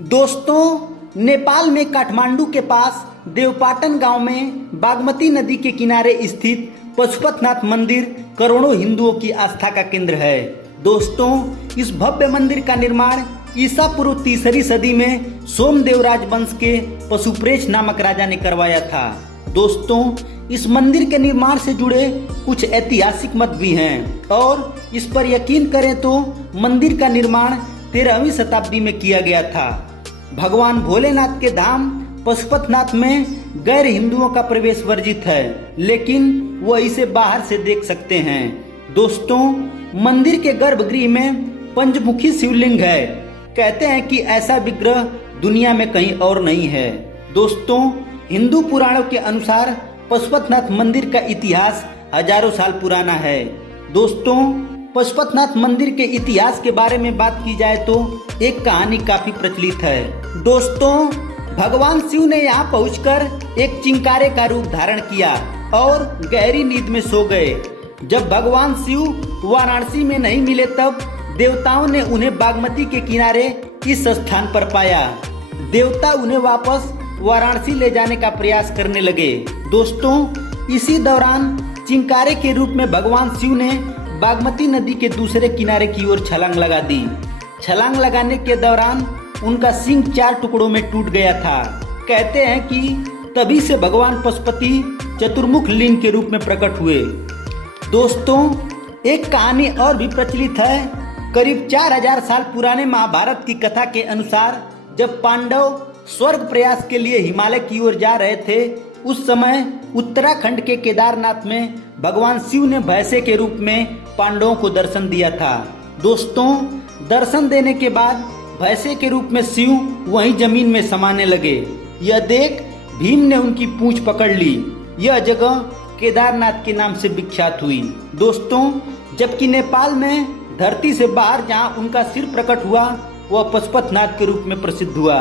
दोस्तों, नेपाल में काठमांडू के पास देवपाटन गांव में बागमती नदी के किनारे स्थित पशुपतिनाथ मंदिर करोड़ों हिंदुओं की आस्था का केंद्र है। दोस्तों, इस भव्य मंदिर का निर्माण ईसा पूर्व 3री सदी में सोमदेव राजवंश के पशुप्रेष नामक राजा ने करवाया था। दोस्तों, इस मंदिर के निर्माण से जुड़े कुछ ऐतिहासिक मत भी हैं और इस पर यकीन करें तो मंदिर का निर्माण 13वीं शताब्दी में किया गया था। भगवान भोलेनाथ के धाम पशुपतिनाथ में गैर हिंदुओं का प्रवेश वर्जित है, लेकिन वह इसे बाहर से देख सकते हैं। दोस्तों, मंदिर के गर्भगृह में पंचमुखी शिवलिंग है। कहते हैं कि ऐसा विग्रह दुनिया में कहीं और नहीं है। दोस्तों, हिंदू पुराणों के अनुसार पशुपतिनाथ मंदिर का इतिहास हजारों साल पुराना है। दोस्तों, पशुपतिनाथ मंदिर के इतिहास के बारे में बात की जाए तो एक कहानी काफी प्रचलित है। दोस्तों, भगवान शिव ने यहाँ पहुंचकर एक चिंकारे का रूप धारण किया और गहरी नींद में सो गए। जब भगवान शिव वाराणसी में नहीं मिले तब देवताओं ने उन्हें बागमती के किनारे इस स्थान पर पाया। देवता उन्हें वापस वाराणसी ले जाने का प्रयास करने लगे। दोस्तों, इसी दौरान चिंकारे के रूप में भगवान शिव ने बागमती नदी के दूसरे किनारे की ओर छलांग लगा दी। छलांग लगाने के दौरान उनका सिंह 4 टुकड़ों में टूट गया था। कहते हैं कि तभी से भगवान पशुपति चतुर्मुख लिंग के रूप में प्रकट हुए। दोस्तों, एक कहानी और भी प्रचलित है। करीब 4000 साल पुराने महाभारत की कथा के अनुसार जब पांडव स्वर्ग प्रयास के लिए हिमालय की ओर जा रहे थे, उस समय उत्तराखंड के केदारनाथ में भगवान शिव ने भैंसे के रूप में पांडवों को दर्शन दिया था। दोस्तों, दर्शन देने के बाद भैंसे के रूप में शिव वहीं जमीन में समाने लगे। यह देख भीम ने उनकी पूंछ पकड़ ली। यह जगह केदारनाथ के नाम से विख्यात हुई। दोस्तों, जबकि नेपाल में धरती से बाहर जहां उनका सिर प्रकट हुआ, वह पशुपतिनाथ के रूप में प्रसिद्ध हुआ।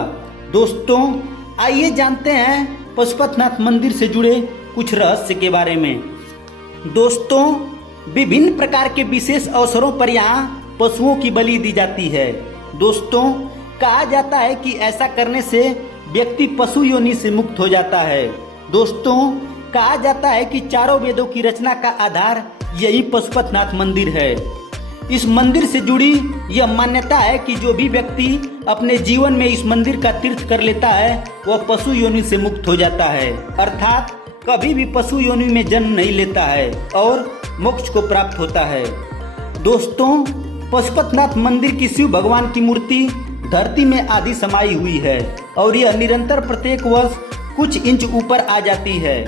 दोस्तों, आइए जानते हैं पशुपतिनाथ मंदिर से जुड़े कुछ रहस्य के बारे में। दोस्तों, विभिन्न प्रकार के विशेष अवसरों पर यहाँ पशुओं की बलि दी जाती है। दोस्तों, कहा जाता है कि ऐसा करने से व्यक्ति पशु योनि से मुक्त हो जाता है। दोस्तों, कहा जाता है कि चारों वेदों की रचना का आधार यही पशुपतिनाथ मंदिर है। इस मंदिर से जुड़ी यह मान्यता है कि जो भी व्यक्ति अपने जीवन में इस मंदिर का तीर्थ कर लेता है, वह पशु योनि से मुक्त हो जाता है, अर्थात कभी भी पशु योनि में जन्म नहीं लेता है और मोक्ष को प्राप्त होता है। दोस्तों, पशुपतिनाथ मंदिर की शिव भगवान की मूर्ति धरती में आधी समाई हुई है और यह निरंतर प्रत्येक वर्ष कुछ इंच ऊपर आ जाती है।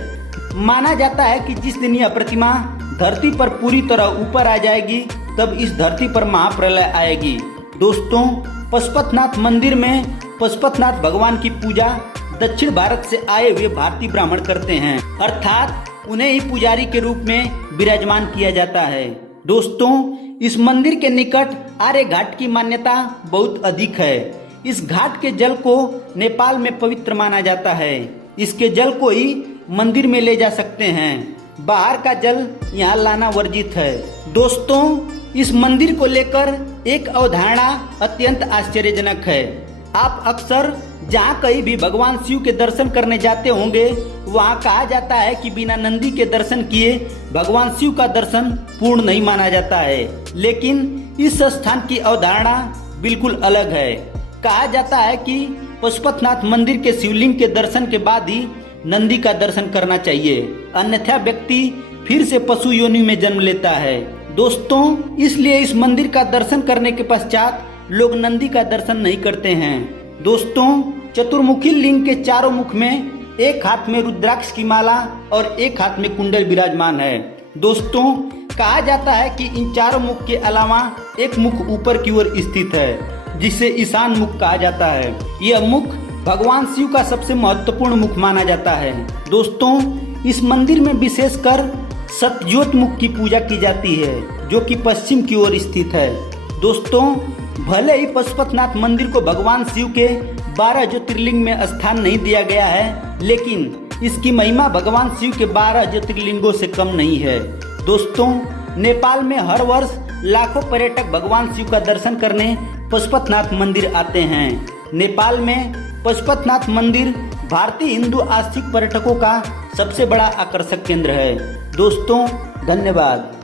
माना जाता है कि जिस दिन यह प्रतिमा धरती पर पूरी तरह ऊपर आ जाएगी, तब इस धरती पर महाप्रलय आएगी। दोस्तों, पशुपतिनाथ मंदिर में पशुपतिनाथ भगवान की पूजा दक्षिण भारत से आए हुए भारतीय ब्राह्मण करते हैं, अर्थात उन्हें ही पुजारी के रूप में विराजमान किया जाता है। दोस्तों, इस मंदिर के निकट आर्य घाट की मान्यता बहुत अधिक है। इस घाट के जल को नेपाल में पवित्र माना जाता है। इसके जल को ही मंदिर में ले जा सकते हैं। बाहर का जल यहाँ लाना वर्जित है। दोस्तों, इस मंदिर को लेकर एक अवधारणा अत्यंत आश्चर्यजनक है। आप अक्सर जहाँ कहीं भी भगवान शिव के दर्शन करने जाते होंगे, वहाँ कहा जाता है कि बिना नंदी के दर्शन किए भगवान शिव का दर्शन पूर्ण नहीं माना जाता है, लेकिन इस स्थान की अवधारणा बिल्कुल अलग है। कहा जाता है कि पशुपतिनाथ मंदिर के शिवलिंग के दर्शन के बाद ही नंदी का दर्शन करना चाहिए, अन्यथा व्यक्ति फिर से पशु योनि में जन्म लेता है। दोस्तों, इसलिए इस मंदिर का दर्शन करने के पश्चात लोग नंदी का दर्शन नहीं करते हैं। दोस्तों, चतुर्मुखी लिंग के चारों मुख में एक हाथ में रुद्राक्ष की माला और एक हाथ में कुंडल विराजमान है। दोस्तों, कहा जाता है कि इन चारों मुख के अलावा एक मुख ऊपर की ओर स्थित है, जिसे ईशान मुख कहा जाता है। यह मुख भगवान शिव का सबसे महत्वपूर्ण मुख माना जाता है। दोस्तों, इस मंदिर में विशेषकर सतज्योत मुख की पूजा की जाती है, जो कि पश्चिम की ओर स्थित है। दोस्तों, भले ही पशुपतिनाथ मंदिर को भगवान शिव के 12 ज्योतिर्लिंग में स्थान नहीं दिया गया है, लेकिन इसकी महिमा भगवान शिव के 12 ज्योतिर्लिंगों से कम नहीं है। दोस्तों, नेपाल में हर वर्ष लाखों पर्यटक भगवान शिव का दर्शन करने पशुपतिनाथ मंदिर आते हैं। नेपाल में पशुपतिनाथ मंदिर भारतीय हिंदू आस्तिक पर्यटकों का सबसे बड़ा आकर्षक केंद्र है। दोस्तों, धन्यवाद।